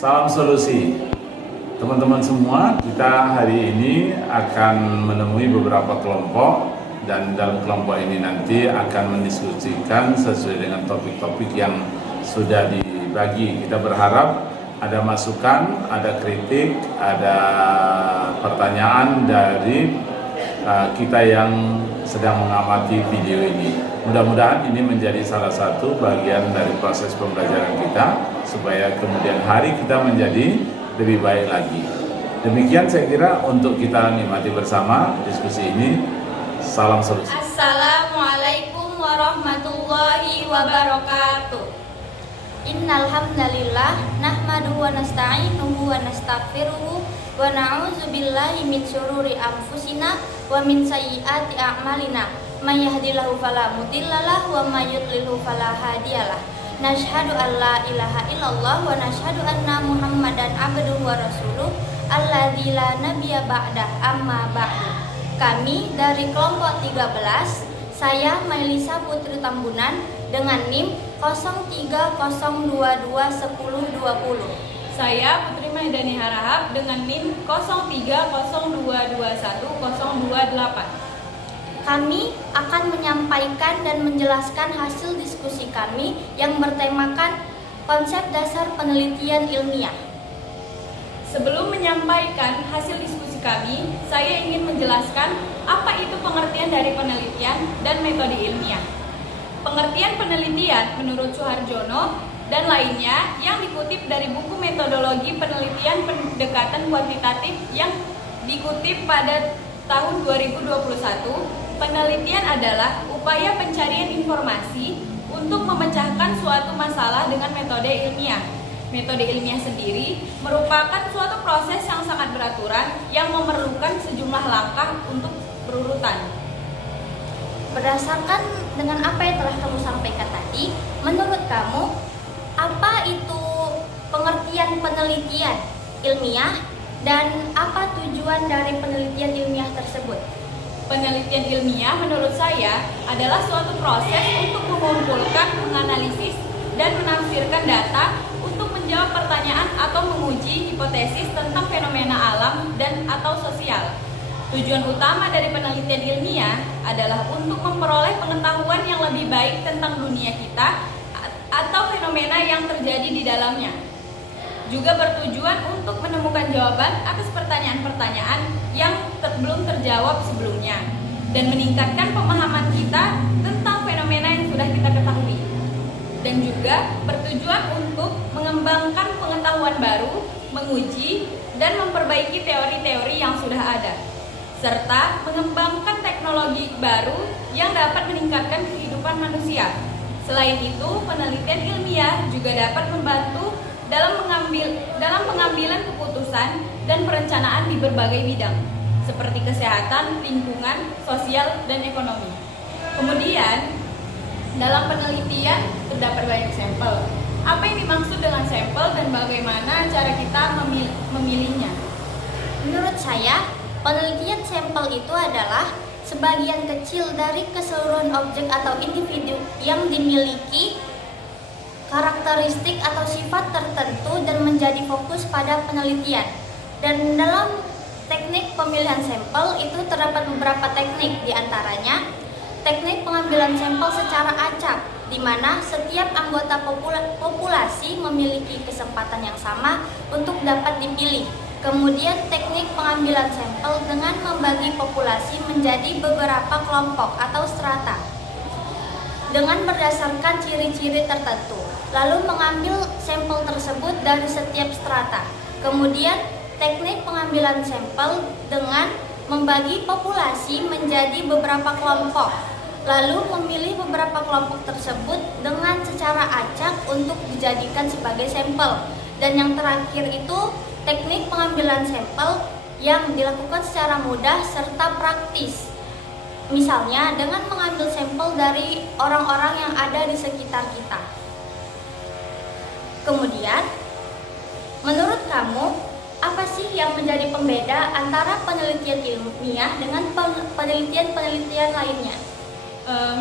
Salam solusi. Teman-teman semua, kita hari ini akan menemui beberapa kelompok dan dalam kelompok ini nanti akan mendiskusikan sesuai dengan topik-topik yang sudah dibagi. Kita berharap ada masukan, ada kritik, ada pertanyaan dari kita yang sedang mengamati video ini. Mudah-mudahan ini menjadi salah satu bagian dari proses pembelajaran kita supaya kemudian hari kita menjadi lebih baik lagi. Demikian saya kira untuk kita nikmati bersama diskusi ini. Salam solusi. Assalamualaikum warahmatullahi wabarakatuh. Innal hamdalillah nahmaduhu wa nasta'inuhu wa nastaghfiruhu wa na'udzu billahi min syururi anfusina wa min sayyiati a'malina. May yahdihillahu fala mudhillalah wa may yudlilhu fala hadiyalah. Nashhadu an la ilaha illallah wa nashhadu anna Muhammadan abduhu wa rasuluh alladzi la nabiyya ba'dah amma ba'du. Kami dari kelompok 13, saya Mailisa Putri Tambunan dengan NIM 0302211020. Saya Putri Maidani Harahap dengan NIM 0302210028. Kami akan menyampaikan dan menjelaskan hasil diskusi kami yang bertemakan konsep dasar penelitian ilmiah. Sebelum menyampaikan hasil diskusi kami, saya ingin menjelaskan apa itu pengertian dari penelitian dan metode ilmiah. Pengertian penelitian menurut Suharjono dan lainnya yang dikutip dari buku metodologi penelitian pendekatan kuantitatif yang dikutip pada tahun 2021, penelitian adalah upaya pencarian informasi untuk memecahkan suatu masalah dengan metode ilmiah. Metode ilmiah sendiri merupakan suatu proses yang sangat beraturan yang memerlukan sejumlah langkah untuk berurutan. Berdasarkan dengan apa yang telah kamu sampaikan tadi, menurut kamu apa itu pengertian penelitian ilmiah dan apa tujuan dari penelitian ilmiah tersebut? Penelitian ilmiah menurut saya adalah suatu proses untuk mengumpulkan, menganalisis, dan menafsirkan data untuk menjawab pertanyaan atau menguji hipotesis tentang fenomena alam dan atau sosial. Tujuan utama dari penelitian ilmiah adalah untuk memperoleh pengetahuan yang lebih baik tentang dunia kita atau fenomena yang terjadi di dalamnya. Juga bertujuan untuk menemukan jawaban atas pertanyaan-pertanyaan yang belum terjawab sebelumnya dan meningkatkan pemahaman kita tentang fenomena yang sudah kita ketahui. Dan juga bertujuan untuk mengembangkan pengetahuan baru, menguji, dan memperbaiki teori-teori yang sudah ada, serta mengembangkan teknologi baru yang dapat meningkatkan kehidupan manusia. Selain itu, penelitian ilmiah juga dapat membantu dalam pengambilan keputusan dan perencanaan di berbagai bidang, seperti kesehatan, lingkungan, sosial, dan ekonomi. Kemudian, dalam penelitian terdapat banyak sampel. Apa yang dimaksud dengan sampel dan bagaimana cara kita memilihnya? Menurut saya, penelitian sampel itu adalah sebagian kecil dari keseluruhan objek atau individu yang dimiliki karakteristik atau sifat tertentu dan menjadi fokus pada penelitian. Dan dalam teknik pemilihan sampel itu terdapat beberapa teknik, diantaranya teknik pengambilan sampel secara acak, di mana setiap anggota populasi memiliki kesempatan yang sama untuk dapat dipilih. Kemudian teknik pengambilan sampel dengan membagi populasi menjadi beberapa kelompok atau strata dengan berdasarkan ciri-ciri tertentu, lalu mengambil sampel tersebut dari setiap strata. Kemudian teknik pengambilan sampel dengan membagi populasi menjadi beberapa kelompok, lalu memilih beberapa kelompok tersebut dengan secara acak untuk dijadikan sebagai sampel. Dan yang terakhir itu teknik pengambilan sampel yang dilakukan secara mudah serta praktis. Misalnya dengan mengambil sampel dari orang-orang yang ada di sekitar kita. Kemudian, menurut kamu, apa sih yang menjadi pembeda antara penelitian ilmiah dengan penelitian-penelitian lainnya?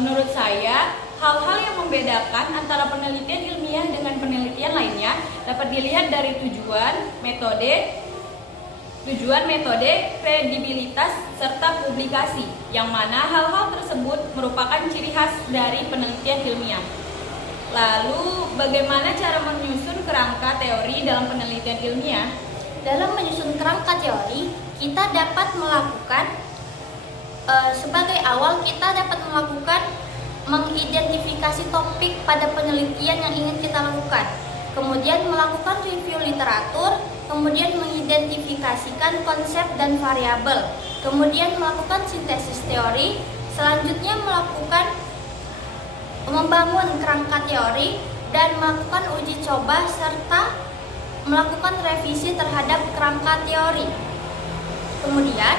Menurut saya, Hal-hal yang membedakan antara penelitian ilmiah dengan penelitian lainnya dapat dilihat dari tujuan, metode, kredibilitas, serta publikasi, yang mana hal-hal tersebut merupakan ciri khas dari penelitian ilmiah. Lalu, bagaimana cara menyusun kerangka teori dalam penelitian ilmiah? Dalam menyusun kerangka teori, kita dapat melakukan sebagai awal kita dapat melakukan mengidentifikasi topik pada penelitian yang ingin kita lakukan. Kemudian melakukan review literatur, kemudian mengidentifikasikan konsep dan variabel, kemudian melakukan sintesis teori, selanjutnya membangun kerangka teori dan melakukan uji coba serta melakukan revisi terhadap kerangka teori. Kemudian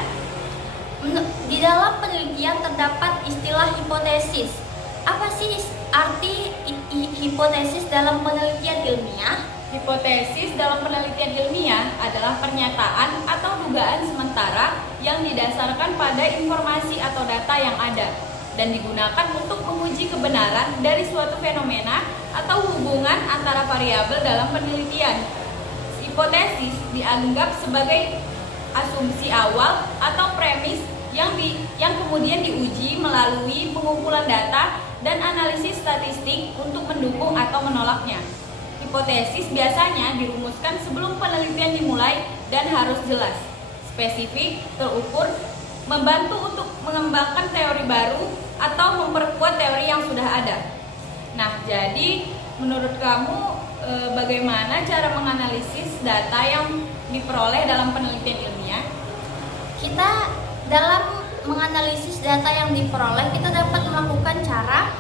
di dalam penelitian terdapat istilah hipotesis. Apa sih arti hipotesis dalam penelitian ilmiah? Hipotesis dalam penelitian ilmiah adalah pernyataan atau dugaan sementara yang didasarkan pada informasi atau data yang ada dan digunakan untuk menguji kebenaran dari suatu fenomena atau hubungan antara variabel dalam penelitian. Hipotesis dianggap sebagai asumsi awal atau premis yang kemudian diuji melalui pengumpulan data dan analisis statistik untuk mendukung atau menolaknya. Hipotesis biasanya dirumuskan sebelum penelitian dimulai dan harus jelas, spesifik, terukur, membantu untuk mengembangkan teori baru atau memperkuat teori yang sudah ada. Nah, jadi menurut kamu bagaimana cara menganalisis data yang diperoleh dalam penelitian ilmiah? Kita dalam menganalisis data yang diperoleh, kita dapat melakukan cara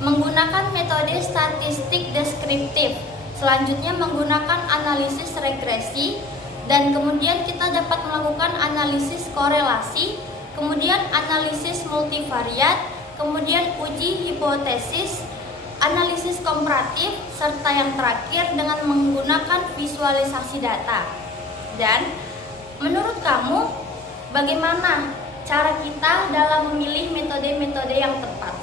menggunakan metode statistik deskriptif. Selanjutnya menggunakan analisis regresi, dan kemudian kita dapat melakukan analisis korelasi, kemudian analisis multivariat, kemudian uji hipotesis, analisis komparatif, serta yang terakhir dengan menggunakan visualisasi data. Dan menurut kamu, bagaimana cara kita dalam memilih metode-metode yang tepat?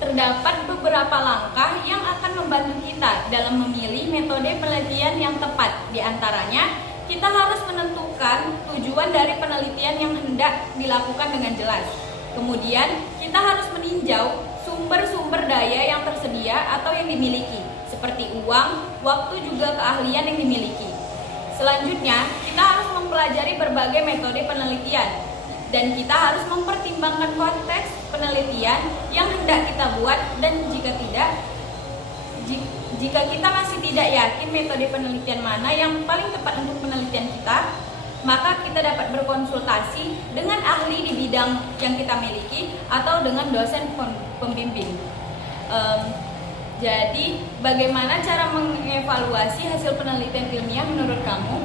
Terdapat beberapa langkah yang akan membantu kita dalam memilih metode penelitian yang tepat. Di antaranya, kita harus menentukan tujuan dari penelitian yang hendak dilakukan dengan jelas. Kemudian, kita harus meninjau sumber-sumber daya yang tersedia atau yang dimiliki, seperti uang, waktu, juga keahlian yang dimiliki. Selanjutnya, kita harus mempelajari berbagai metode penelitian, dan kita harus mempertimbangkan konteks penelitian yang hendak kita buat, dan jika kita masih tidak yakin metode penelitian mana yang paling tepat untuk penelitian kita, maka kita dapat berkonsultasi dengan ahli di bidang yang kita miliki atau dengan dosen pembimbing. Jadi, bagaimana cara mengevaluasi hasil penelitian ilmiah menurut kamu?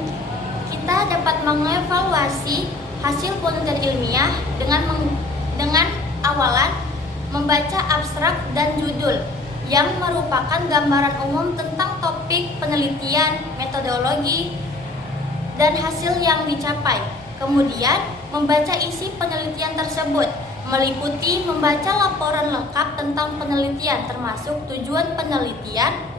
Kita dapat mengevaluasi hasil penelitian ilmiah dengan awalan membaca abstrak dan judul yang merupakan gambaran umum tentang topik penelitian, metodologi, dan hasil yang dicapai. Kemudian membaca isi penelitian tersebut, meliputi membaca laporan lengkap tentang penelitian termasuk tujuan penelitian,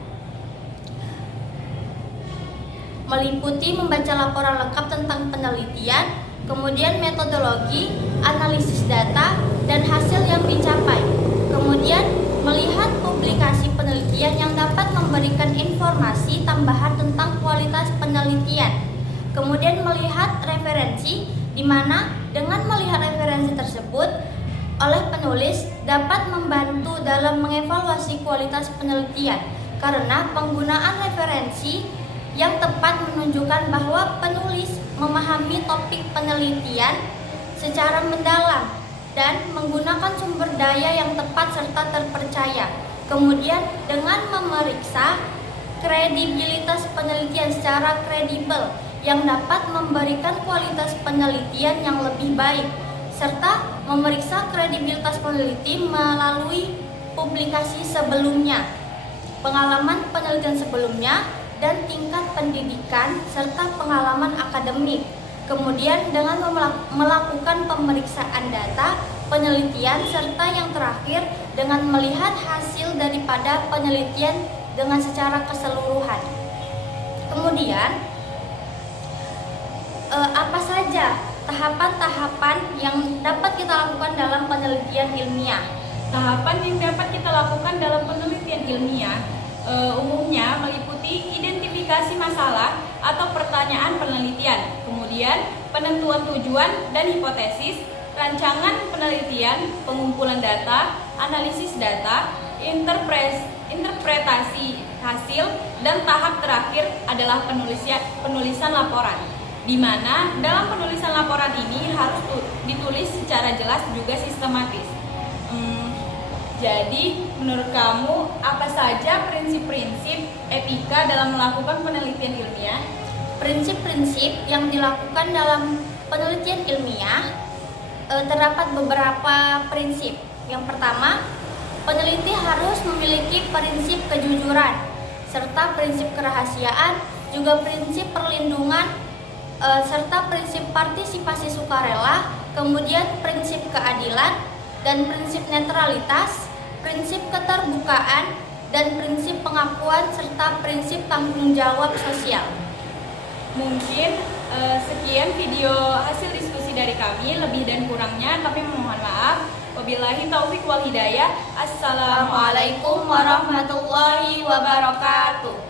kemudian metodologi, analisis data, dan hasil yang dicapai. Kemudian melihat publikasi penelitian yang dapat memberikan informasi tambahan tentang kualitas penelitian. Kemudian melihat referensi, di mana dengan melihat referensi tersebut oleh penulis dapat membantu dalam mengevaluasi kualitas penelitian, karena penggunaan referensi yang tepat menunjukkan bahwa penulis memahami topik penelitian secara mendalam dan menggunakan sumber daya yang tepat serta terpercaya. Kemudian dengan memeriksa kredibilitas penelitian secara kredibel yang dapat memberikan kualitas penelitian yang lebih baik, serta memeriksa kredibilitas peneliti melalui publikasi sebelumnya, pengalaman penelitian sebelumnya, dan tingkat pendidikan serta pengalaman akademik. Kemudian dengan melakukan pemeriksaan data, penelitian, serta yang terakhir dengan melihat hasil daripada penelitian dengan secara keseluruhan. Kemudian, apa saja tahapan-tahapan yang dapat kita lakukan dalam penelitian ilmiah? Tahapan yang dapat kita lakukan dalam penelitian ilmiah umumnya meliputi identifikasi masalah atau pertanyaan penelitian, kemudian penentuan tujuan dan hipotesis, rancangan penelitian, pengumpulan data, analisis data, interpretasi hasil, dan tahap terakhir adalah penulisan laporan, di mana dalam penulisan laporan ini harus ditulis secara jelas juga sistematis. Jadi, menurut kamu apa saja prinsip-prinsip etika dalam melakukan penelitian ilmiah? Prinsip-prinsip yang dilakukan dalam penelitian ilmiah terdapat beberapa prinsip. Yang pertama, peneliti harus memiliki prinsip kejujuran, serta prinsip kerahasiaan, juga prinsip perlindungan, serta prinsip partisipasi sukarela, kemudian prinsip keadilan, dan prinsip netralitas, prinsip keterbukaan, dan prinsip pengakuan, serta prinsip tanggung jawab sosial. Mungkin sekian video hasil diskusi dari kami, lebih dan kurangnya kami mohon maaf. Wabillahi taufik wal hidayah. Assalamualaikum warahmatullahi wabarakatuh.